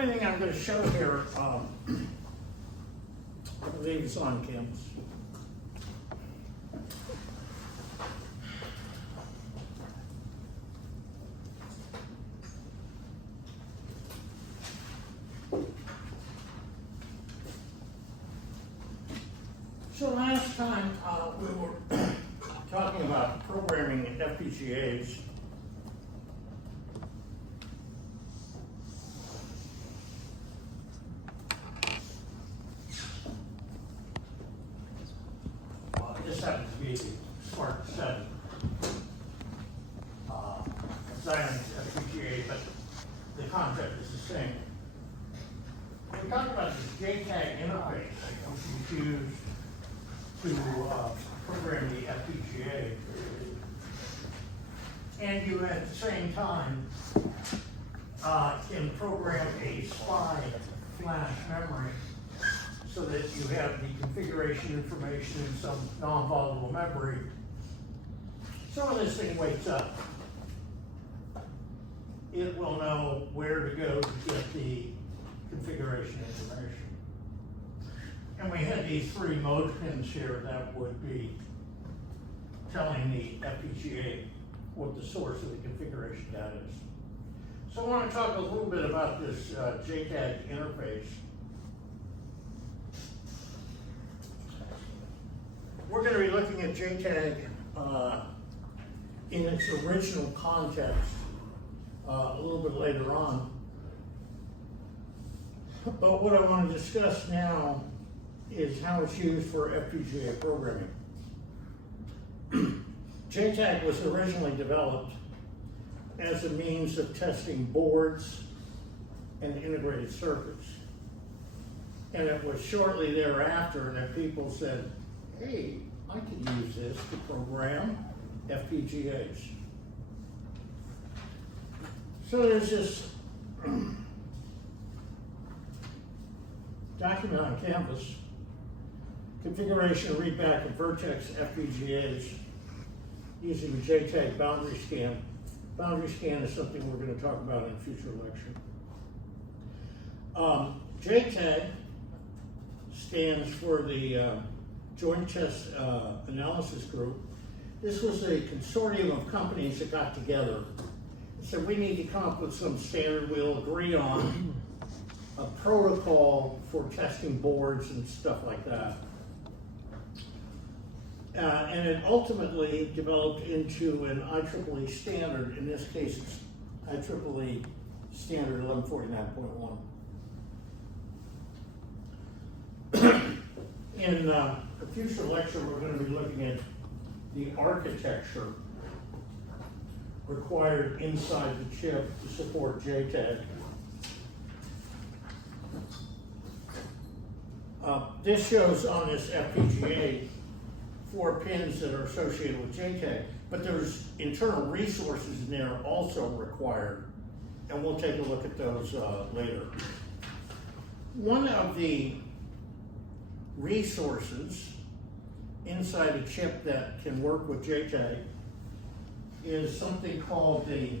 Everything I'm going to show here, I believe is on campus. So last time we were talking about programming FPGAs. This happens to be the Smart 7 Xilinx FPGA, but the concept is the same. We talked about this JTAG interface, which is used to program the FPGA. And you, at the same time, can program a SPI flash memory so that you have the configuration information in some non-volatile memory. So when this thing wakes up, it will know where to go to get the configuration information. And we had these three mode pins here that would be telling the FPGA what the source of the configuration data is. So I want to talk a little bit about this JTAG interface. We're going to be looking at JTAG in its original context a little bit later on. But what I want to discuss now is how it's used for FPGA programming. JTAG was originally developed as a means of testing boards and integrated circuits. And it was shortly thereafter that people said, hey, I could use this to program FPGAs. So there's this document on campus, configuration of readback of Vertex FPGAs using the JTAG boundary scan. Boundary scan is something we're going to talk about in a future lecture. JTAG stands for the Joint Test Analysis Group. This was a consortium of companies that got together and said we need to come up with some standard we'll agree on, a protocol for testing boards and stuff like that. And it ultimately developed into an IEEE standard. In this case, it's IEEE standard 1149.1. In a future lecture, we're going to be looking at the architecture required inside the chip to support JTAG. This shows on this FPGA 4 pins that are associated with JTAG, but there's internal resources in there also required, and we'll take a look at those later. One of the resources inside a chip that can work with JTAG is something called the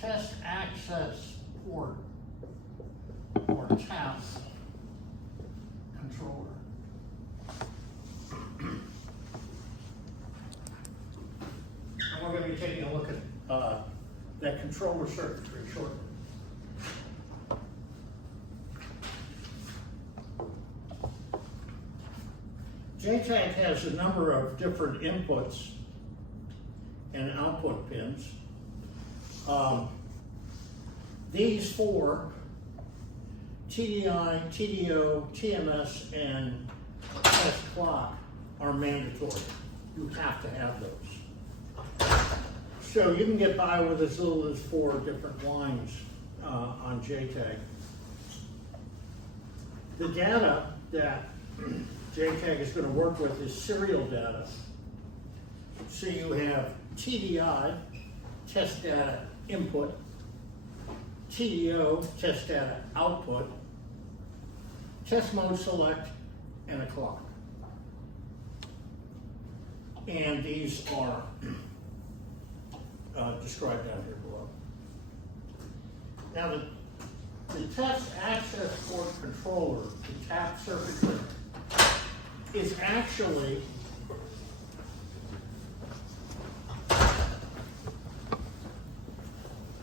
Test Access Port, or TAP controller. And we're going to be taking a look at that controller circuitry shortly. JTAG has a number of different inputs and output pins. These 4, TDI, TDO, TMS, and test clock, are mandatory. You have to have those. So you can get by with as little as 4 different lines on JTAG. The data that JTAG is going to work with is serial data. So you have TDI, test data input, TDO, test data output, test mode select, and a clock. And these are described down here below. Now the test access port controller, the tap circuitry, is actually a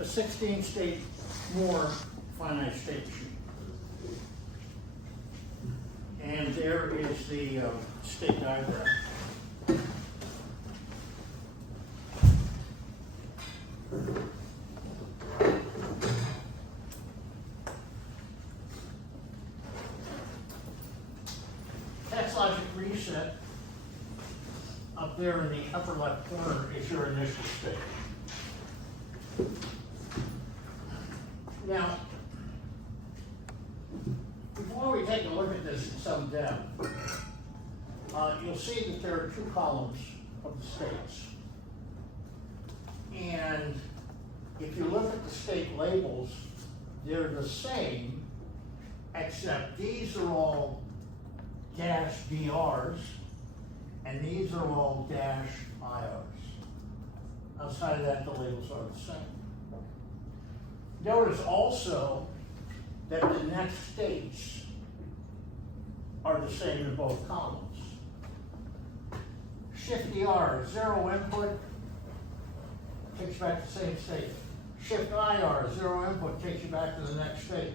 16-state Moore finite state machine. And there is the state diagram. Test logic reset up there in the upper left corner is your initial state. Now, before we take a look at this in some depth, you'll see that there are two columns of the states. And if you look at the state labels, they're the same, except these are all dash DRs, and these are all dash IRs. Outside of that, the labels are the same. Notice also that the next states are the same in both columns. Shift DR, 0 input, takes you back to the same state. Shift IR, 0 input, takes you back to the next state.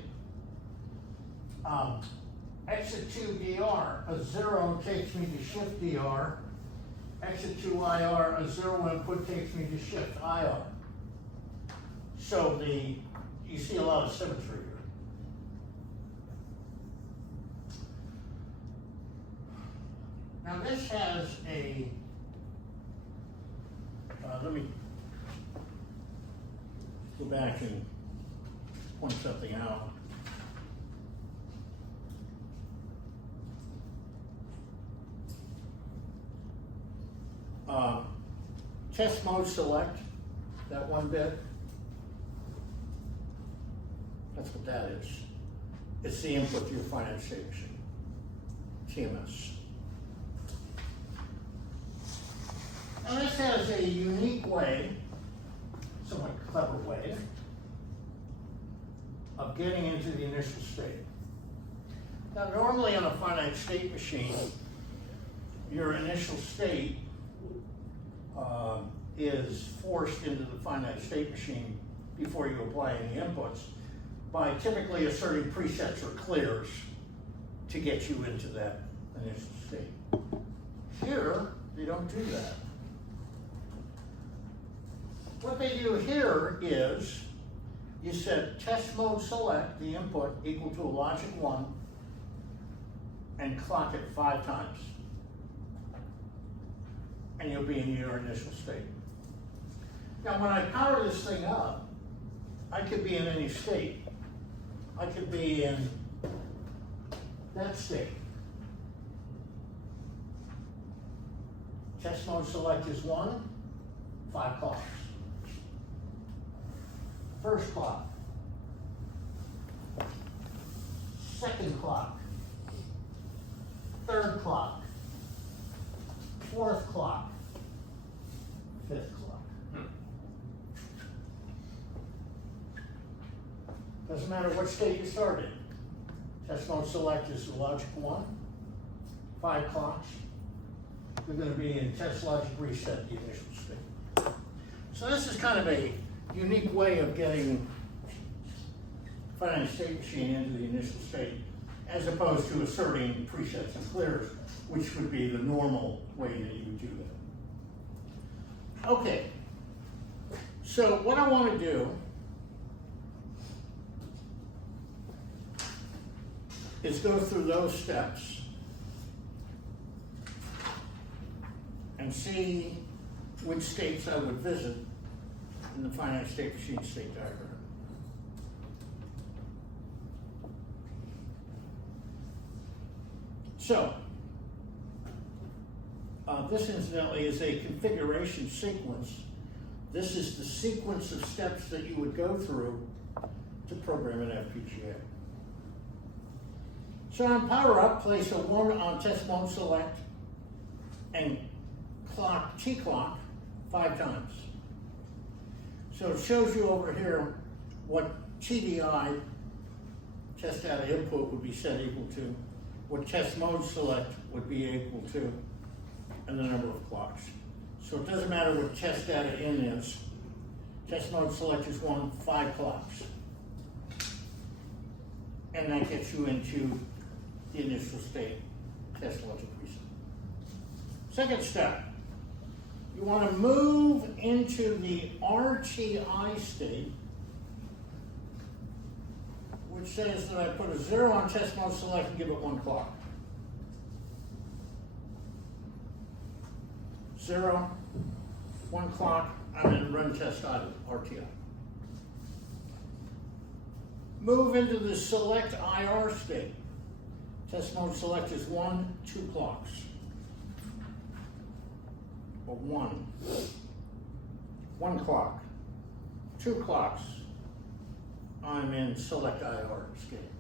Exit 2 DR, a 0 takes me to shift DR. Exit 2 IR, a 0 input takes me to shift IR. So you see a lot of symmetry here. Now this has a, let me go back and point something out. Test mode select, that one bit. That's what that is. It's the input to your finite state machine, TMS. Now this has a unique way, somewhat clever way, of getting into the initial state. Now normally on a finite state machine, your initial state is forced into the finite state machine before you apply any inputs by typically asserting presets or clears to get you into that initial state. Here, they don't do that. What they do here is you set test mode select, the input, equal to a logic 1, and clock it 5 times. And you'll be in your initial state. Now when I power this thing up, I could be in any state. I could be in that state. Test mode select is 1, 5 clocks. First clock. Second clock. Third clock. Fourth clock. Fifth clock. Doesn't matter what state you start in. Test mode select is the logic 1, 5 clocks. You're going to be in test logic reset, the initial state. So this is kind of a unique way of getting finite state machine into the initial state, as opposed to asserting presets and clears, which would be the normal way that you would do that. Okay, so what I want to do is go through those steps and see which states I would visit in the finite state machine state diagram. So, this incidentally is a configuration sequence. This is the sequence of steps that you would go through to program an FPGA. So on power up, place a 1 on test mode select and clock, T clock, 5 times. So it shows you over here what TDI, test data input, would be set equal to, what test mode select would be equal to, and the number of clocks. So it doesn't matter what test data in is. Test mode select is 1, 5 clocks. And that gets you into the initial state test logic reset. Second step, you want to move into the RTI state, which says that I put a 0 on test mode select and give it 1 clock. 0, 1 clock, I'm in run test idle, RTI. Move into the select IR state. Test mode select is 1, 2 clocks. Or 1 clock, 2 clocks. I'm in select IR state.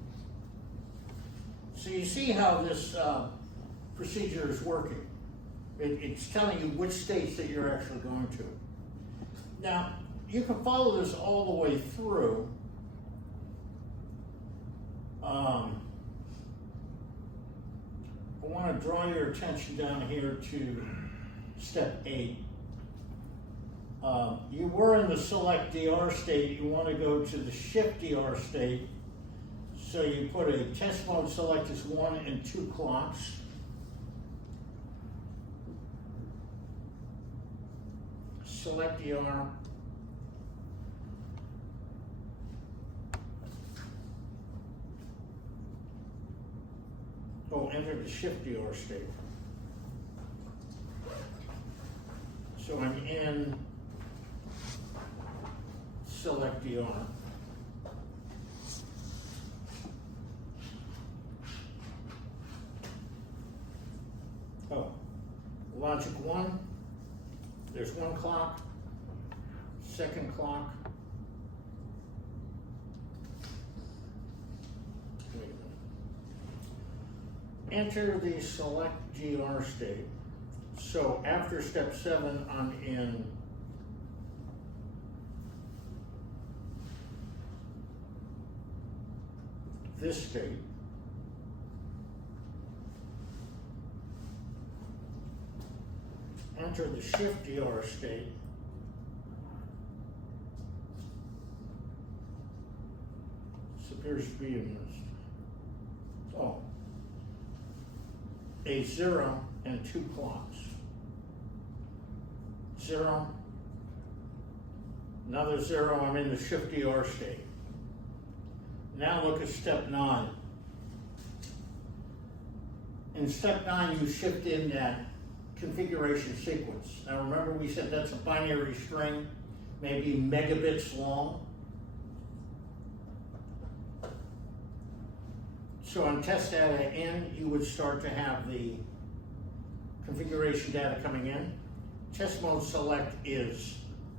So you see how this procedure is working. It's telling you which states that you're actually going to. Now, you can follow this all the way through. I want to draw your attention down here to step 8. You were in the select DR state. You want to go to the shift DR state. So you put a test mode select as 1 and 2 clocks. Select DR. Oh, enter the shift DR state. So I'm in select DR. Oh, logic 1, there's 1 clock, 2nd clock. Enter the select GR state. So after step 7, I'm in this state. Enter the shift DR state. This appears to be in this. Oh. A 0 and 2 clocks. 0, another 0, I'm in the shift DR state. Now look at step 9. In step 9, you shift in that configuration sequence. Now remember we said that's a binary string, maybe megabits long. So on test data in, you would start to have the configuration data coming in. Test mode select is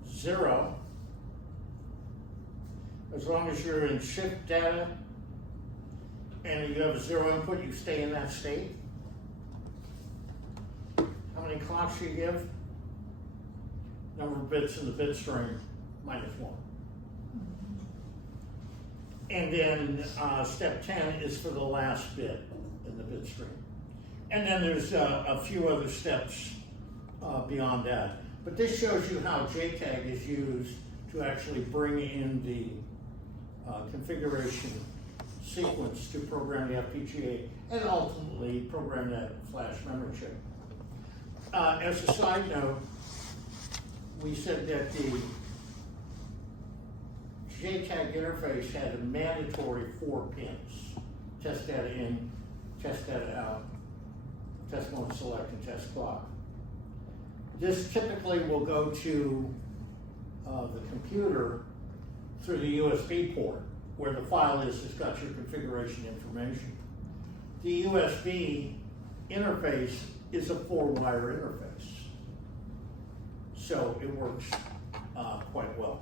0. As long as you're in shift data and you have a 0 input, you stay in that state. How many clocks do you give? Number of bits in the bit string, -1. And then step 10 is for the last bit in the bit stream. And then there's a few other steps beyond that. But this shows you how JTAG is used to actually bring in the configuration sequence to program the FPGA and ultimately program that flash memory chip. As a side note, we said that the JTAG interface had a mandatory 4 pins: test data in, test data out, test mode select, and test clock. This typically will go to the computer through the USB port, where the file is, it's got your configuration information. The USB interface is a 4-wire interface, so it works quite well.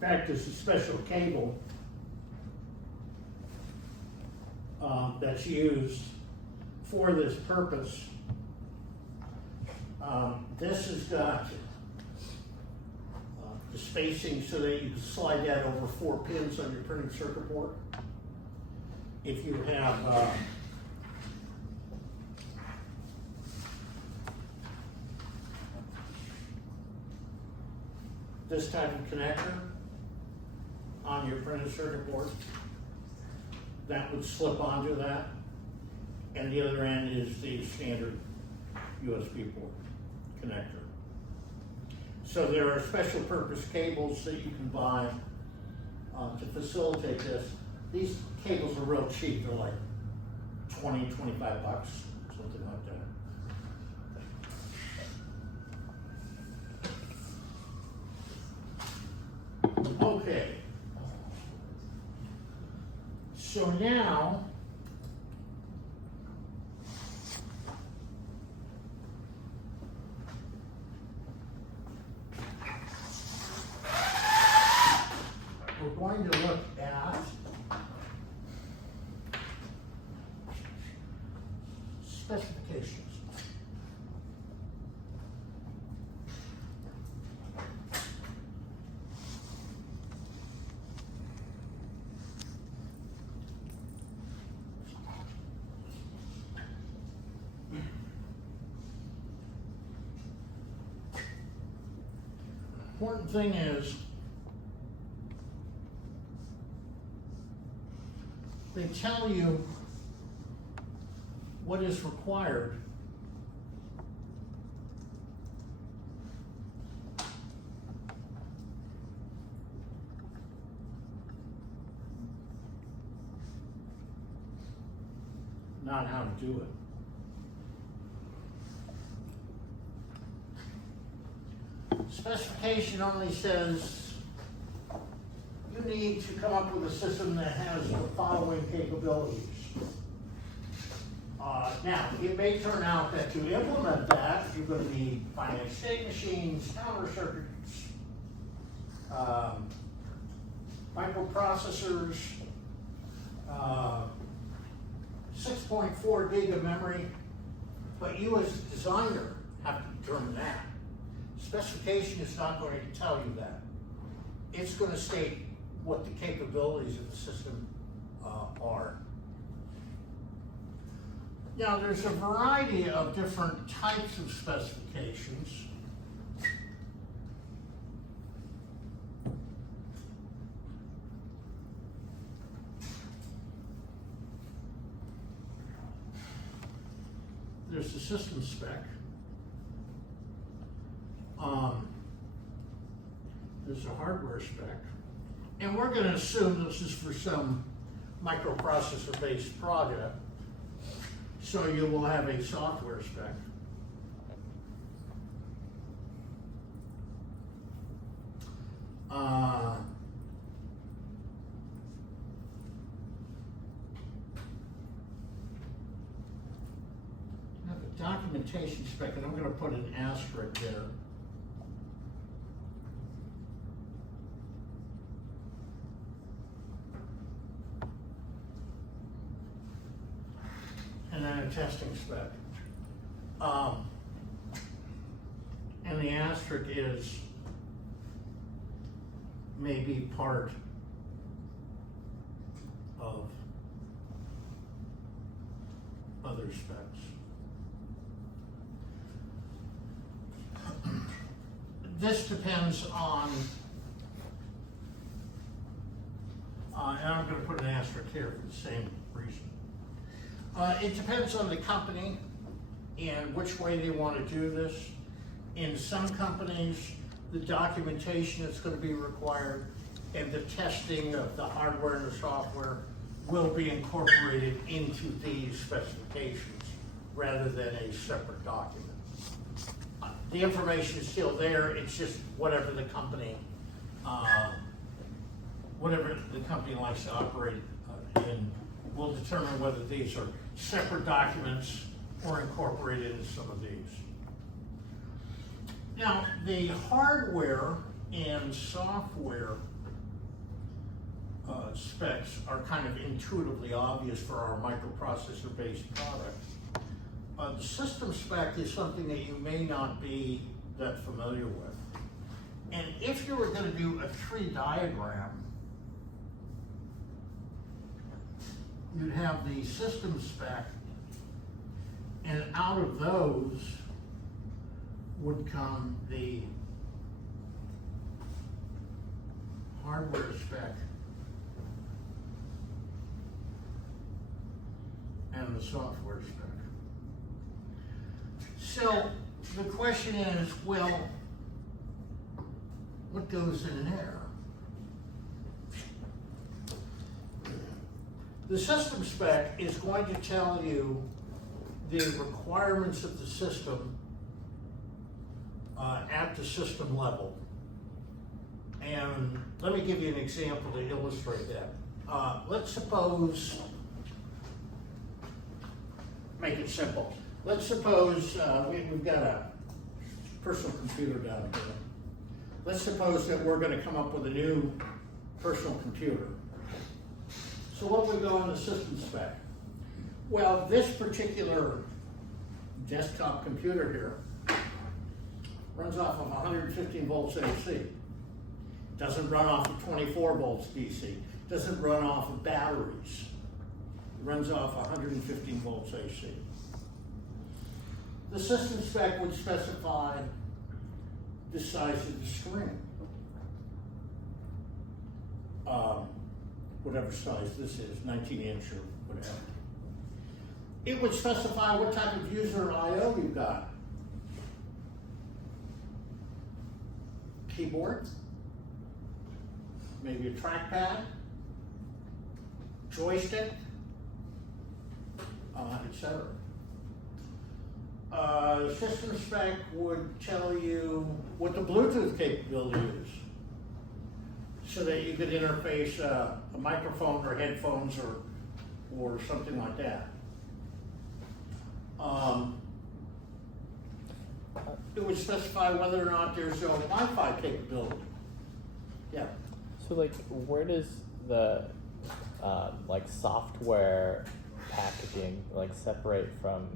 fact, there's a special cable that's used for this purpose. This has got the spacing so that you can slide that over 4 pins on your printed circuit board. If you have this type of connector on your printed circuit board, that would slip onto that, and the other end is the standard USB port connector. So there are special purpose cables that you can buy to facilitate this. These cables are real cheap, they're like 20, 25 bucks, something like that. Okay. So now, we're going to look at specifications. Important thing is they tell you what is required not how to do it. Specification only says you need to come up with a system that has the following capabilities. Now, it may turn out that to implement that, you're going to need finite state machines, counter circuits, microprocessors, 6.4 gig of memory, but you as a designer have to determine that. Specification is not going to tell you that. It's going to state what the capabilities of the system are. Now, there's a variety of different types of specifications. There's the system spec. There's a hardware spec. And we're going to assume this is for some microprocessor-based project. So you will have a software spec. I have a documentation spec, and I'm going to put an asterisk there. And then a testing spec. And the asterisk is maybe part of other specs. This depends on, and I'm going to put an asterisk here for the same reason. It depends on the company and which way they want to do this. In some companies, the documentation that's going to be required and the testing of the hardware and the software will be incorporated into these specifications rather than a separate document. The information is still there, it's just whatever the company likes to operate in will determine whether these are separate documents or incorporated in some of these. Now, the hardware and software specs are kind of intuitively obvious for our microprocessor-based product. The system spec is something that you may not be that familiar with. And if you were going to do a tree diagram, you'd have the system spec, and out of those would come the hardware spec and the software spec. So the question is, well, what goes in there? The system spec is going to tell you the requirements of the system at the system level. And let me give you an example to illustrate that. Let's suppose, make it simple. Let's suppose we've got a personal computer down here. Let's suppose that we're going to come up with a new personal computer. So what would go on the system spec? Well, this particular desktop computer here runs off of 115 volts AC. Doesn't run off of 24 volts DC. Doesn't run off of batteries. It runs off 115 volts AC. The system spec would specify the size of the screen. Whatever size this is, 19-inch or whatever. It would specify what type of user I/O you've got. Keyboard, maybe a trackpad, joystick, etc. The system spec would tell you what the Bluetooth capability is, so that you could interface a microphone or headphones or something like that. It would specify whether or not there's a Wi-Fi capability. Yeah. So like, where does the like software packaging like separate from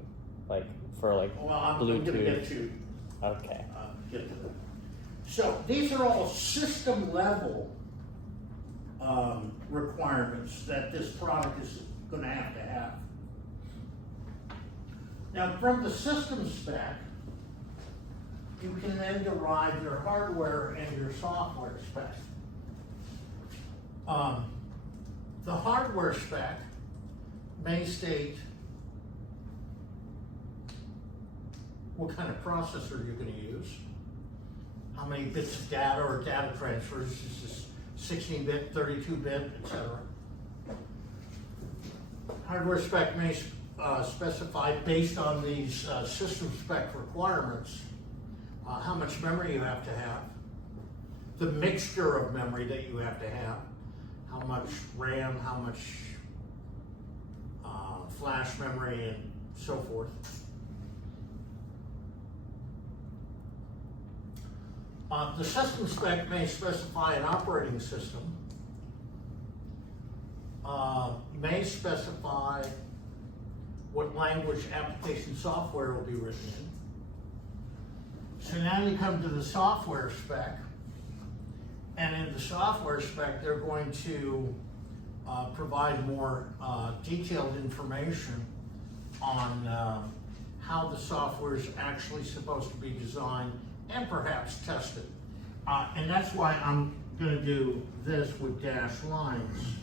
like for like Well, I'm Bluetooth? going to get to Okay. get to that. So these are all system level requirements that this product is going to have. Now, from the system spec, you can then derive your hardware and your software spec. The hardware spec may state what kind of processor you're going to use, how many bits of data or data transfers, is this 16-bit, 32-bit, etc. Hardware spec may specify, based on these system spec requirements, how much memory you have to have, the mixture of memory that you have to have, how much RAM, how much flash memory, and so forth. The system spec may specify an operating system, may specify what language application software will be written in. So now you come to the software spec, and in the software spec, they're going to provide more detailed information on how the software is actually supposed to be designed and perhaps tested. And that's why I'm going to do this with dashed lines.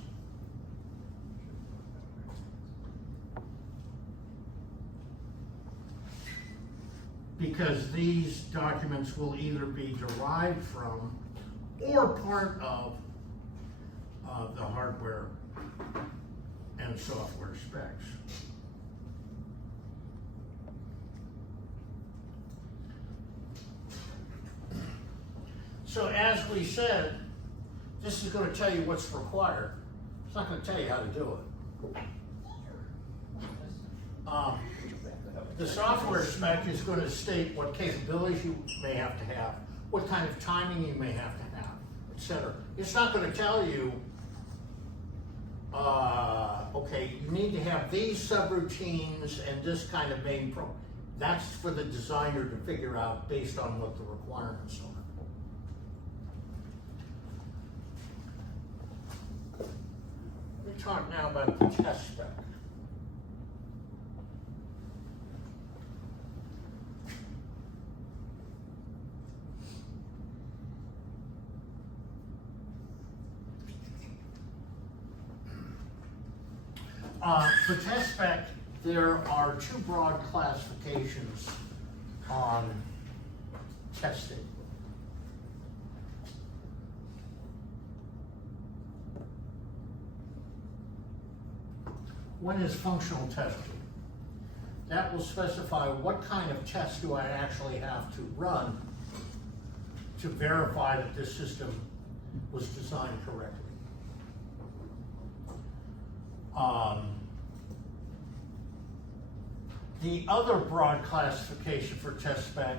Because these documents will either be derived from or part of the hardware and software specs. So as we said, this is going to tell you what's required. It's not going to tell you how to do it. The software spec is going to state what capabilities you may have to have, what kind of timing you may have to have, etc. It's not going to tell you okay, you need to have these subroutines and this kind of main that's for the designer to figure out based on what the requirements are. Let me talk now about the test spec. For test spec, there are two broad classifications on testing. One is functional testing. That will specify what kind of test do I actually have to run to verify that this system was designed correctly. The other broad classification for test spec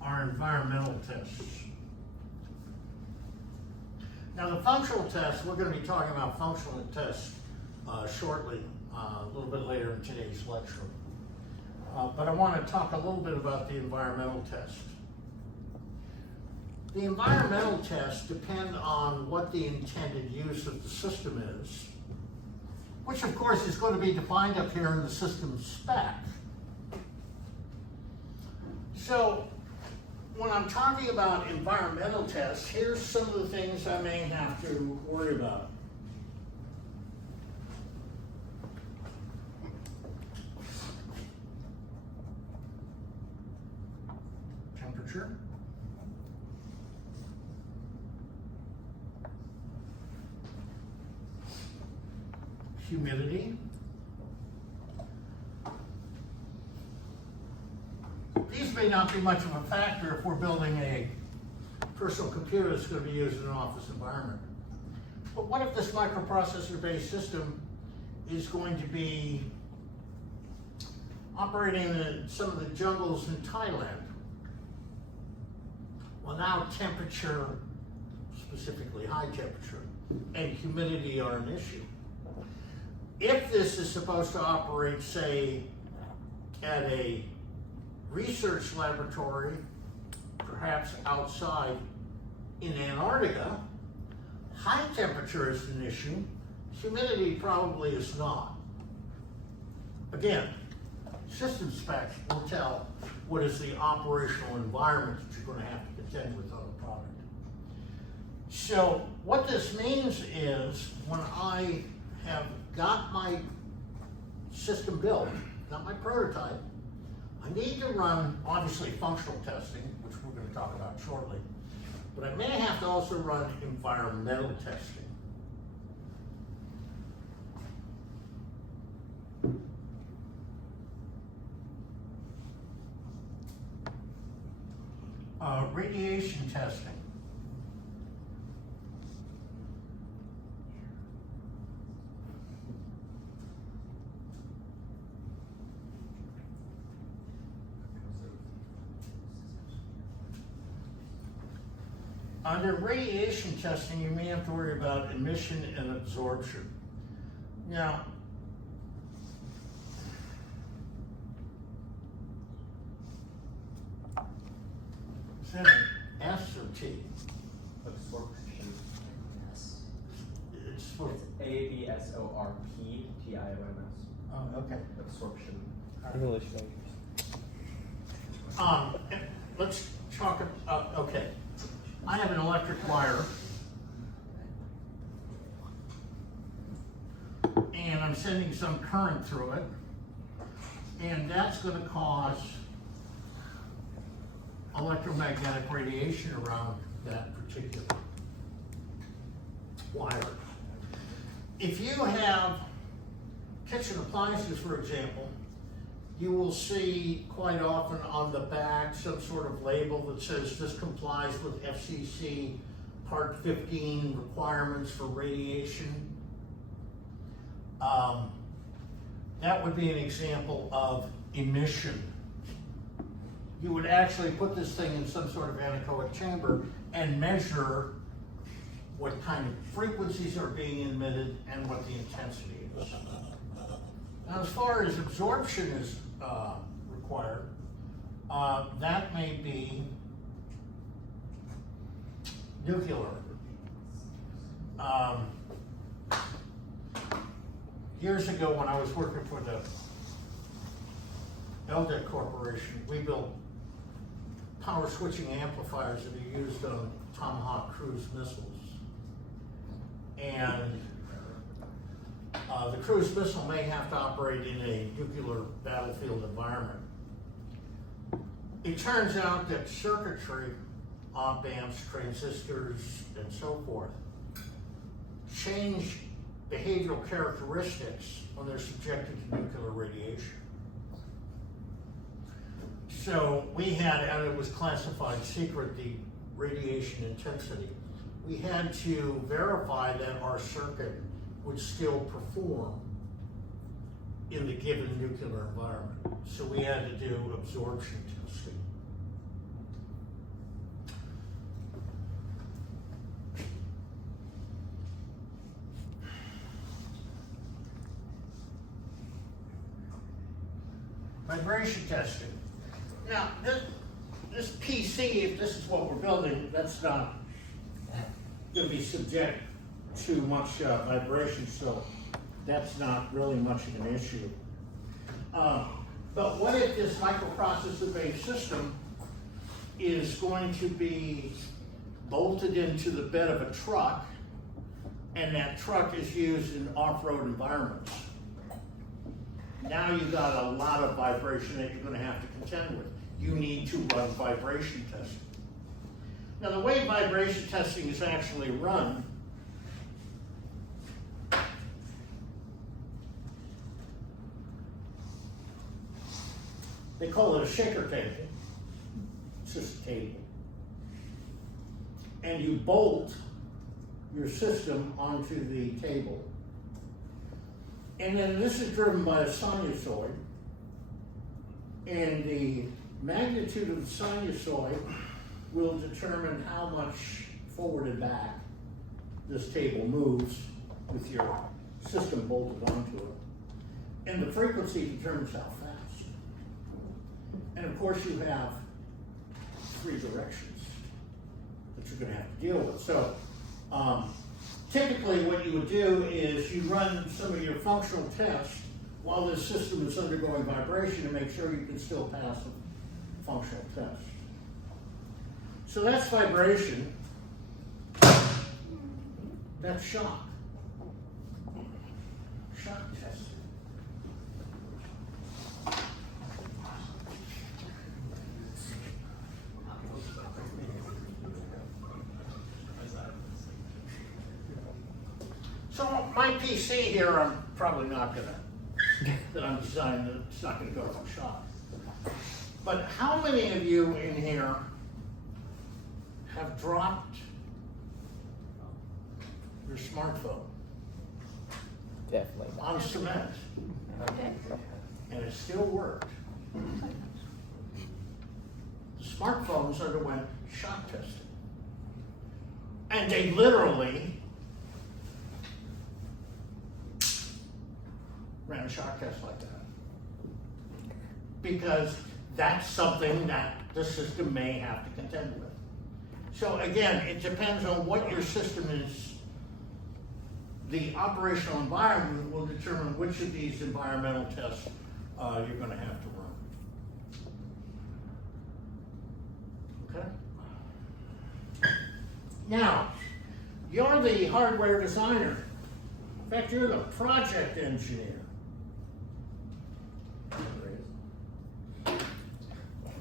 are environmental tests. Now the functional tests, we're going to be talking about functional tests shortly, a little bit later in today's lecture. But I want to talk a little bit about the environmental test. The environmental tests depend on what the intended use of the system is, which of course is going to be defined up here in the system spec. So when I'm talking about environmental tests, here's some of the things I may have to worry about. Temperature. Humidity. These may not be much of a factor if we're building a personal computer that's going to be used in an office environment. But what if this microprocessor-based system is going to be operating in some of the jungles in Thailand? Well, now temperature, specifically high temperature, and humidity are an issue. If this is supposed to operate, say, at a research laboratory, perhaps outside in Antarctica, high temperature is an issue, humidity probably is not. Again, system specs will tell what is the operational environment that you're going to have to contend with on the product. So what this means is when I have got my system built, got my prototype, I need to run, obviously, functional testing, which we're going to talk about shortly, but I may have to also run environmental testing. Radiation testing. Under radiation testing, you may have to worry about emission and absorption. Now, is that an S or T? Absorption. Yes. It's for, It's ABSORPTIONS. oh, okay. Absorption. English majors. Let's talk about, okay. I have an electric wire, and I'm sending some current through it, and that's going to cause electromagnetic radiation around that particular wire. If you have kitchen appliances, for example, you will see quite often on the back some sort of label that says this complies with FCC Part 15 requirements for radiation. That would be an example of emission. you would actually put this thing in some sort of anechoic chamber and measure what kind of frequencies are being emitted and what the intensity is. Now, as far as absorption is required, that may be nuclear. Years ago, when I was working for the LDEC Corporation, we built power switching amplifiers that are used on Tomahawk cruise missiles. And the cruise missile may have to operate in a nuclear battlefield environment. It turns out that circuitry, op amps, transistors, and so forth, change behavioral characteristics when they're subjected to nuclear radiation. So we had, and it was classified secret, the radiation intensity. We had to verify that our circuit would still perform in the given nuclear environment. So we had to do absorption testing. Vibration testing. Now, this PC, if this is what we're building, that's not going to be subject to much vibration, so that's not really much of an issue. But what if this microprocessor-based system is going to be bolted into the bed of a truck, and that truck is used in off-road environments? Now you've got a lot of vibration that you're going to have to contend with. You need to run vibration testing. Now, the way vibration testing is actually run they call it a shaker table. It's just a table. And you bolt your system onto the table. And then this is driven by a sinusoid. And the magnitude of the sinusoid will determine how much forward and back this table moves with your system bolted onto it. And the frequency determines how fast. And of course you have 3 directions that you're going to have to deal with. So typically what you would do is you run some of your functional tests while this system is undergoing vibration to make sure you can still pass the functional test. So that's vibration. That's shock. Shock testing. So my PC here, I'm probably not gonna, that I'm designing, it's not gonna go to shock. But how many of you in here have dropped your smartphone Definitely not. on cement and it still worked? The smartphones underwent shock testing. And they literally ran a shock test like that. Because that's something that the system may have to contend with. So again, it depends on what your system is. The operational environment will determine which of these environmental tests you're going to have to run. Okay? Now, you're the hardware designer. In fact, you're the project engineer.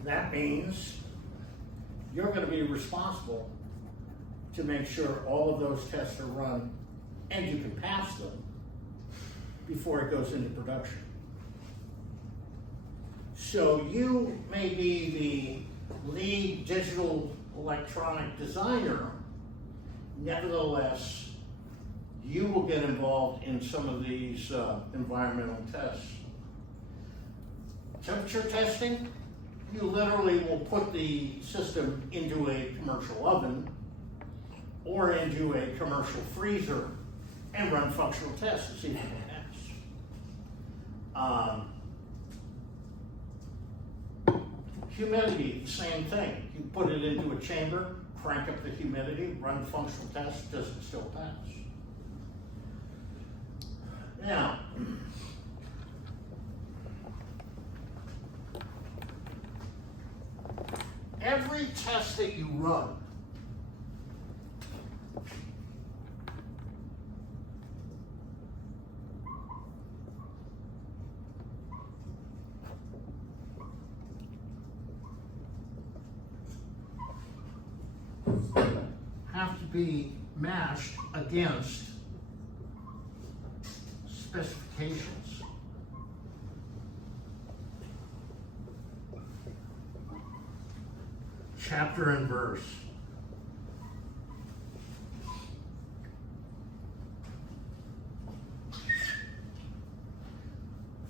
That means you're going to be responsible to make sure all of those tests are run and you can pass them before it goes into production. So you may be the lead digital electronic designer, nevertheless, you will get involved in some of these environmental tests. Temperature testing, you literally will put the system into a commercial oven or into a commercial freezer and run functional tests to see if it has. Humidity, same thing. You put it into a chamber, crank up the humidity, run functional tests, does it still pass? Now, every test that you run have to be matched against specifications. Chapter and verse.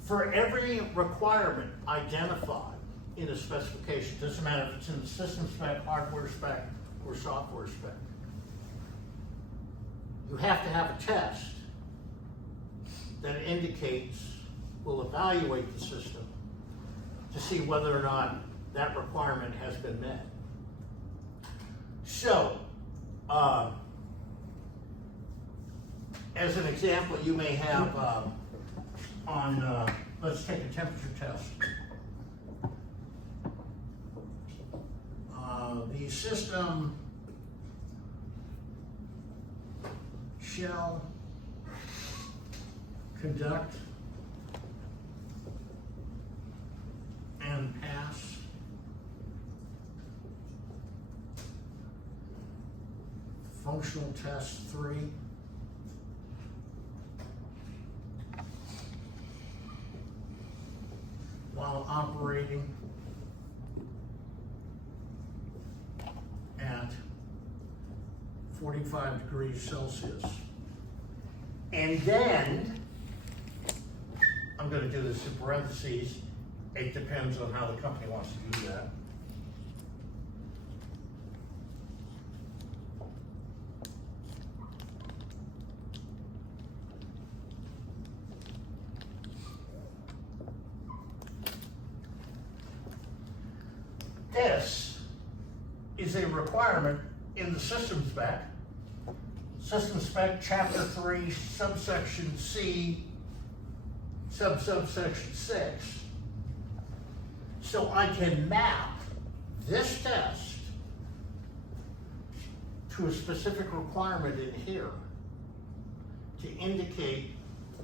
For every requirement identified in a specification, doesn't matter if it's in the system spec, hardware spec, or software spec, you have to have a test that indicates, will evaluate the system to see whether or not that requirement has been met. So, as an example, you may have let's take a temperature test. The system shall conduct and pass functional test 3 while operating at 45 degrees Celsius. And then, I'm going to do this in parentheses, it depends on how the company wants to do that. This is a requirement in the system spec. System spec, chapter 3, subsection C, subsection 6. So I can map this test to a specific requirement in here to indicate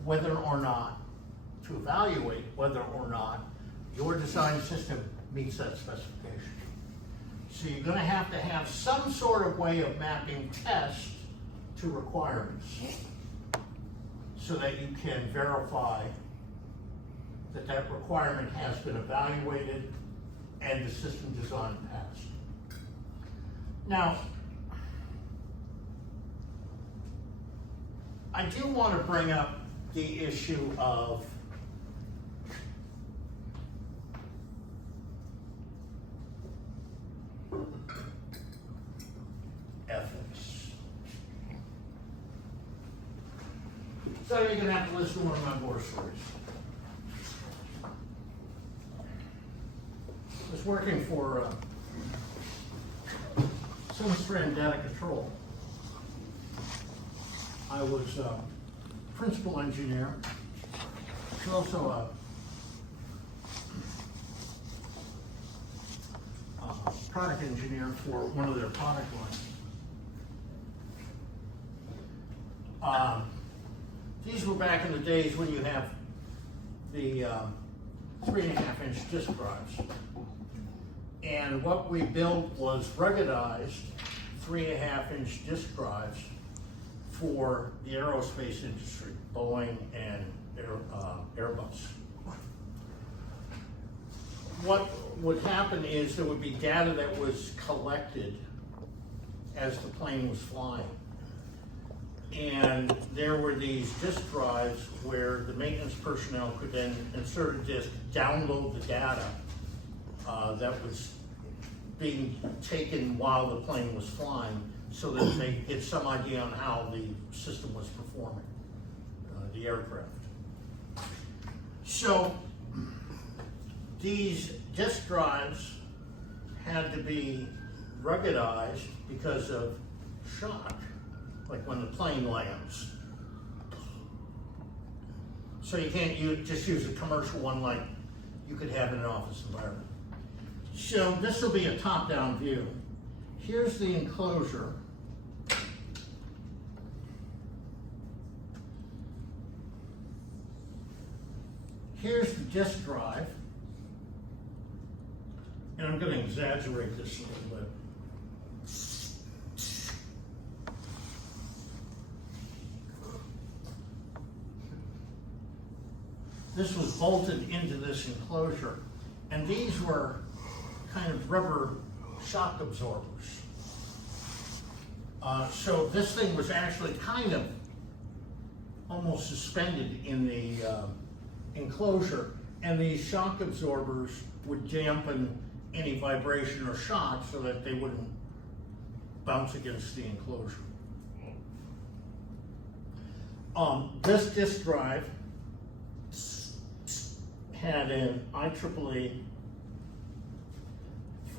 whether or not, to evaluate whether or not your design system meets that specification. So you're going to have some sort of way of mapping tests to requirements so that you can verify that that requirement has been evaluated and the system design passed. Now, I do want to bring up the issue of ethics. So you're going to have to listen to one of my war stories. I was working for someone's friend, Data Control. I was principal engineer. I was also a product engineer for one of their product lines. These were back in the days when you have the 3.5-inch disk drives. And what we built was ruggedized 3.5-inch disk drives for the aerospace industry, Boeing and Airbus. What would happen is there would be data that was collected as the plane was flying. And there were these disk drives where the maintenance personnel could then insert a disk, download the data that was being taken while the plane was flying so that they get some idea on how the system was performing, the aircraft. So these disk drives had to be ruggedized because of shock, like when the plane lands. So you can't just use a commercial one like you could have in an office environment. So this will be a top-down view. Here's the enclosure. Here's the disk drive. And I'm going to exaggerate this a little bit. This was bolted into this enclosure, and these were kind of rubber shock absorbers. So this thing was actually kind of almost suspended in the enclosure, and these shock absorbers would dampen any vibration or shock so that they wouldn't bounce against the enclosure. This disk drive had an IEEE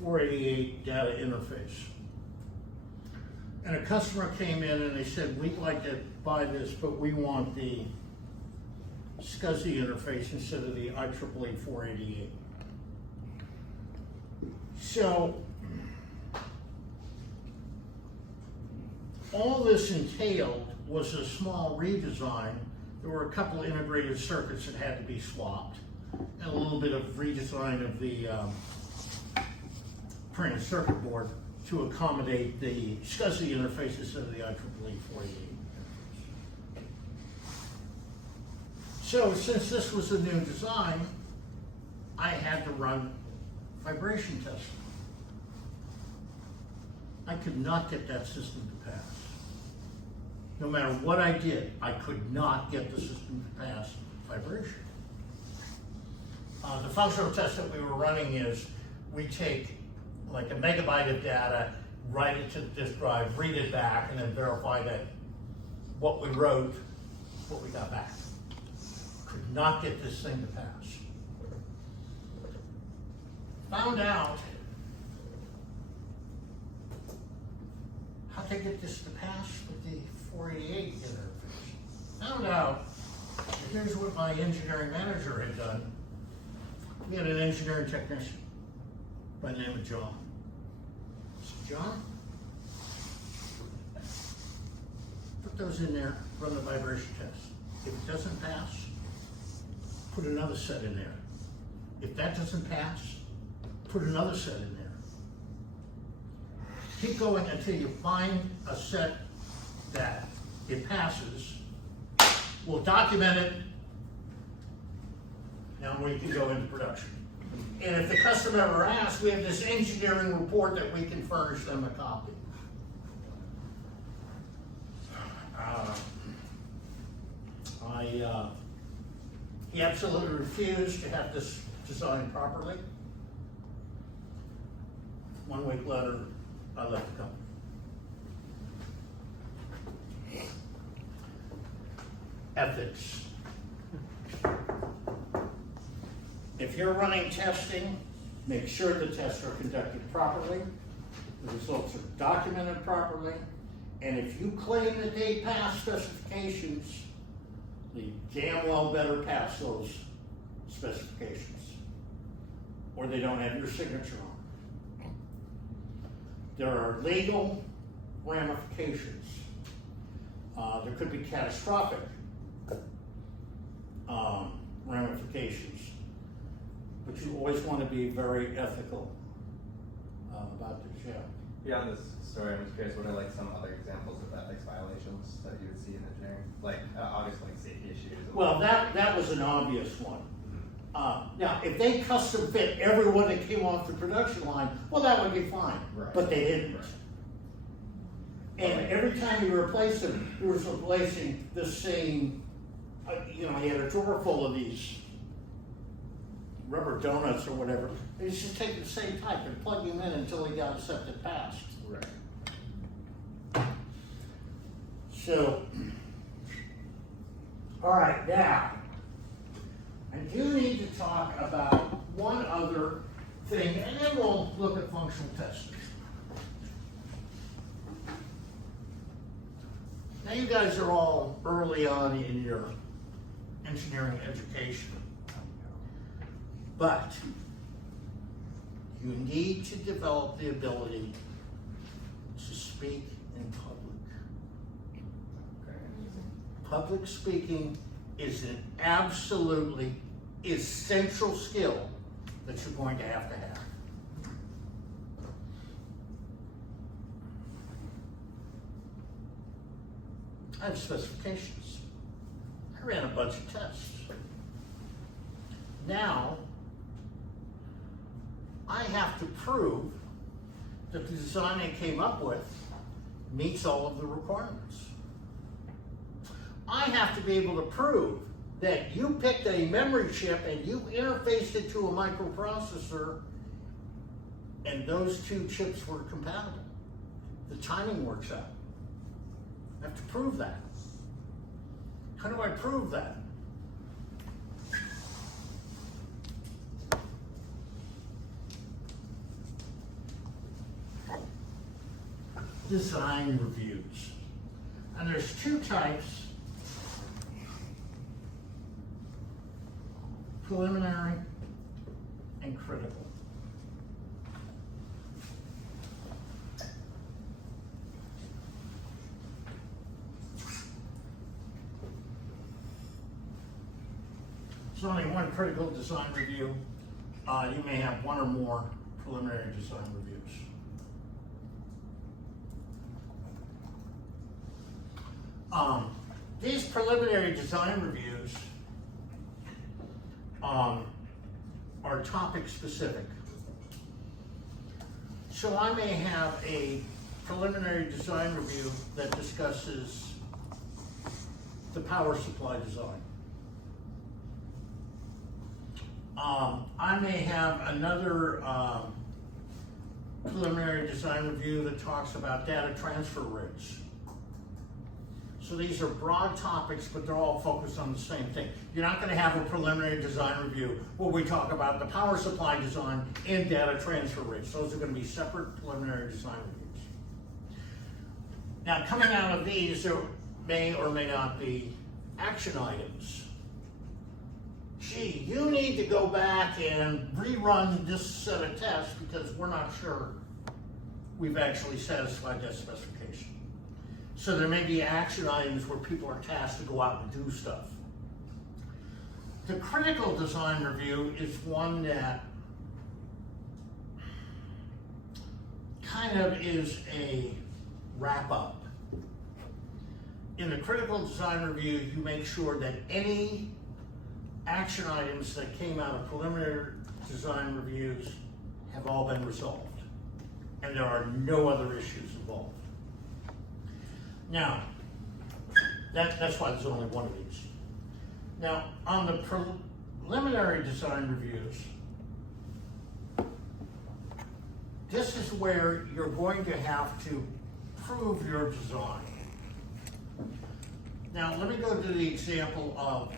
488 data interface. And a customer came in and they said, we'd like to buy this, but we want the SCSI interface instead of the IEEE 488. So, all this entailed was a small redesign. There were a couple of integrated circuits that had to be swapped, and a little bit of redesign of the printed circuit board to accommodate the SCSI interface instead of the IEEE 488. So since this was a new design, I had to run vibration testing. I could not get that system to pass. No matter what I did, I could not get the system to pass vibration. The functional test that we were running is we take like a megabyte of data, write it to the disk drive, read it back, and then verify that what we wrote, what we got back. Could not get this thing to pass. Found out how to get this to pass with the 488 interface. Found out, here's what my engineering manager had done. We had an engineering technician by the name of John. I said, John, put those in there, run the vibration test. If it doesn't pass, put another set in there. If that doesn't pass, put another set in there. Keep going until you find a set that it passes. We'll document it. Now we can go into production. And if the customer ever asks, we have this engineering report that we can furnish them a copy. He absolutely refused to have this designed properly. 1 week later, I left the company. Ethics. If you're running testing, make sure the tests are conducted properly, the results are documented properly, and if you claim that they pass specifications, they damn well better pass those specifications, or they don't have your signature on. There are legal ramifications. There could be catastrophic ramifications, but you always want to be very ethical about this. Yeah. Beyond this story, I'm just curious, what are like some other examples of ethics violations that you would see in engineering? Like obviously like safety issues. Well, that was an obvious one. Now, if they custom fit everyone that came off the production line, well, that would be fine. Right. But they didn't. Right. And every time you replaced them, you was replacing the same. You had a drawer full of these rubber donuts or whatever. He's just taking the same type and plugging them in until he got a septic passed. Right. So, all right, now, I do need to talk about one other thing, and then we'll look at functional testing. Now, you guys are all early on in your engineering education, but you need to develop the ability to speak in public. Okay. Public speaking is an absolutely essential skill that you're going to have. I have specifications. I ran a bunch of tests. Now, I have to prove that the design I came up with meets all of the requirements. I have to be able to prove that you picked a memory chip and you interfaced it to a microprocessor and those two chips were compatible. The timing works out. I have to prove that. How do I prove that? Design reviews. And there's two types: preliminary and critical. There's only one critical design review. You may have one or more preliminary design reviews. These preliminary design reviews are topic specific. So I may have a preliminary design review that discusses the power supply design. I may have another preliminary design review that talks about data transfer rates. So these are broad topics, but they're all focused on the same thing. You're not going to have a preliminary design review where we talk about the power supply design and data transfer rates. Those are going to be separate preliminary design reviews. Now, coming out of these, there may or may not be action items. Gee, you need to go back and rerun this set of tests because we're not sure we've actually satisfied that specification. So there may be action items where people are tasked to go out and do stuff. The critical design review is one that kind of is a wrap-up. In the critical design review, you make sure that any action items that came out of preliminary design reviews have all been resolved, and there are no other issues involved. Now, that's why there's only one of these. Now, on the preliminary design reviews, this is where you're going to have to prove your design. Now, let me go to the example of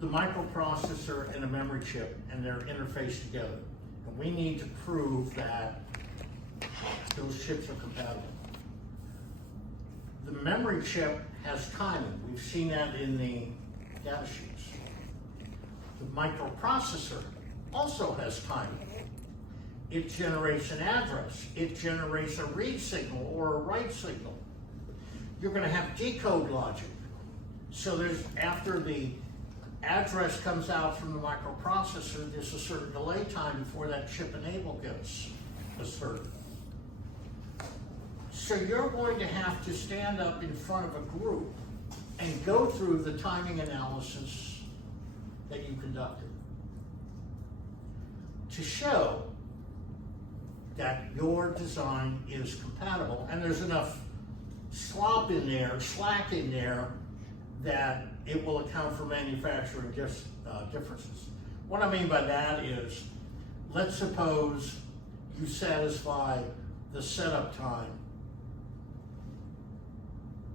the microprocessor and a memory chip, and they're interfaced together. And we need to prove that those chips are compatible. The memory chip has timing. We've seen that in the data sheets. The microprocessor also has timing. It generates an address. It generates a read signal or a write signal. You're going to have decode logic. So there's, after the address comes out from the microprocessor, there's a certain delay time before that chip enable gets asserted. So you're going to have to stand up in front of a group and go through the timing analysis that you conducted to show that your design is compatible and there's enough slack in there that it will account for manufacturing differences. What I mean by that is, let's suppose you satisfy the setup time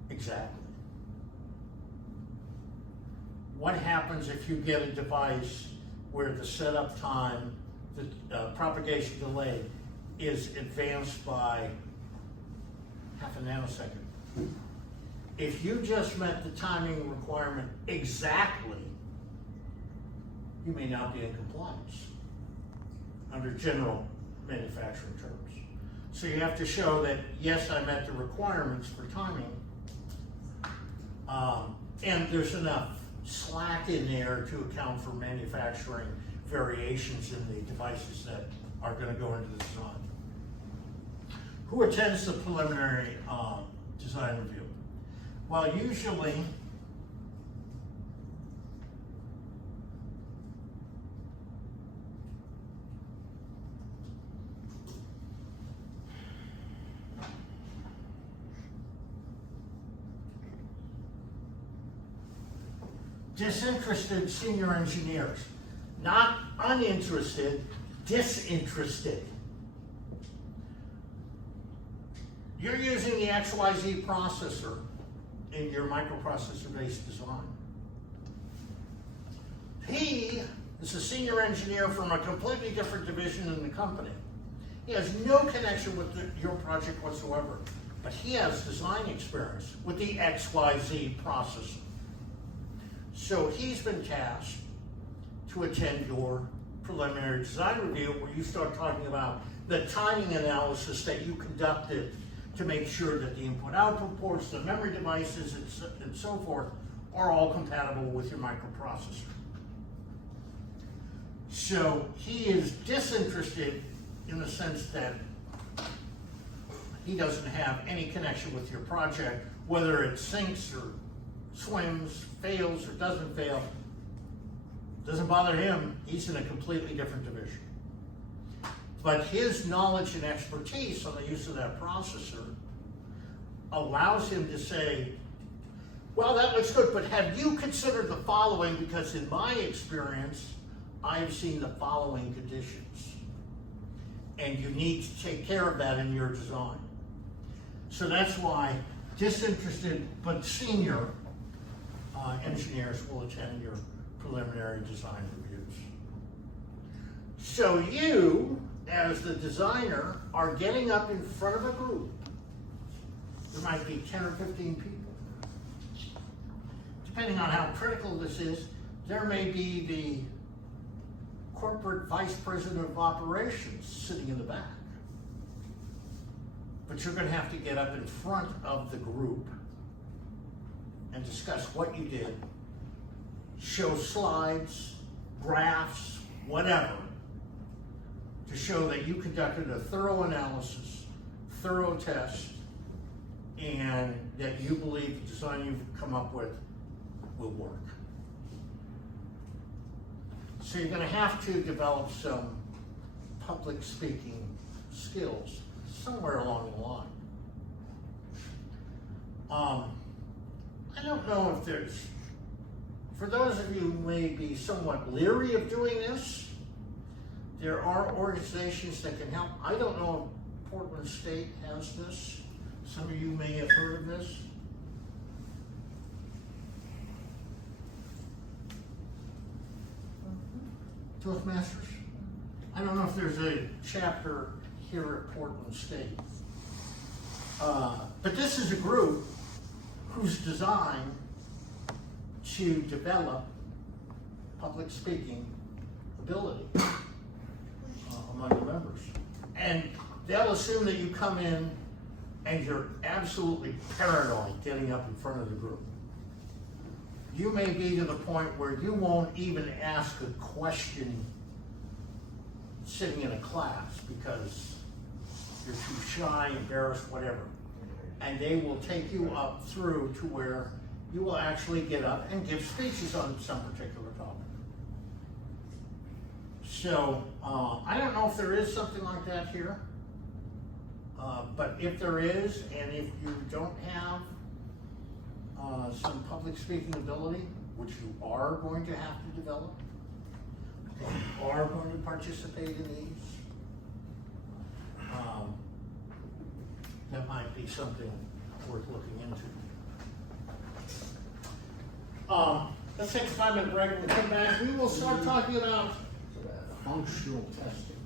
exactly. What happens if you get a device where the setup time, the propagation delay is advanced by half a nanosecond? If you just met the timing requirement exactly, you may not be in compliance under general manufacturing terms. So you have to show that, yes, I met the requirements for timing, and there's enough slack in there to account for manufacturing variations in the devices that are going to go into the design. Who attends the preliminary design review? Well, usually disinterested senior engineers, not uninterested, disinterested. You're using the XYZ processor in your microprocessor-based design. He is a senior engineer from a completely different division in the company. He has no connection with your project whatsoever, but he has design experience with the XYZ processor. So he's been tasked to attend your preliminary design review, where you start talking about the timing analysis that you conducted to make sure that the input-output ports, the memory devices, and so forth are all compatible with your microprocessor. So he is disinterested in the sense that he doesn't have any connection with your project, whether it sinks or swims, fails or doesn't fail. Doesn't bother him. He's in a completely different division. But his knowledge and expertise on the use of that processor allows him to say, well, that looks good, but have you considered the following? Because in my experience, I've seen the following conditions. And you need to take care of that in your design. So that's why disinterested but senior engineers will attend your preliminary design reviews. So you, as the designer, are getting up in front of a group. There might be 10 or 15 people. Depending on how critical this is, there may be the corporate vice president of operations sitting in the back. But you're going to have to get up in front of the group and discuss what you did, show slides, graphs, whatever, to show that you conducted a thorough analysis, thorough test, and that you believe the design you've come up with will work. So you're going to have to develop some public speaking skills somewhere along the line. I don't know if there's, for those of you who may be somewhat leery of doing this, there are organizations that can help. I don't know if Portland State has this. Some of you may have heard of this. Toastmasters. I don't know if there's a chapter here at Portland State. But this is a group who's designed to develop public speaking ability among the members. And they'll assume that you come in and you're absolutely paranoid getting up in front of the group. You may be to the point where you won't even ask a question sitting in a class because you're too shy, embarrassed, whatever. And they will take you up through to where you will actually get up and give speeches on some particular topic. So I don't know if there is something like that here, but if there is, and if you don't have some public speaking ability, which you are going to have to develop, are going to participate in these, that might be something worth looking into. Let's take a 5-minute break. When we come back, we will start talking about functional testing.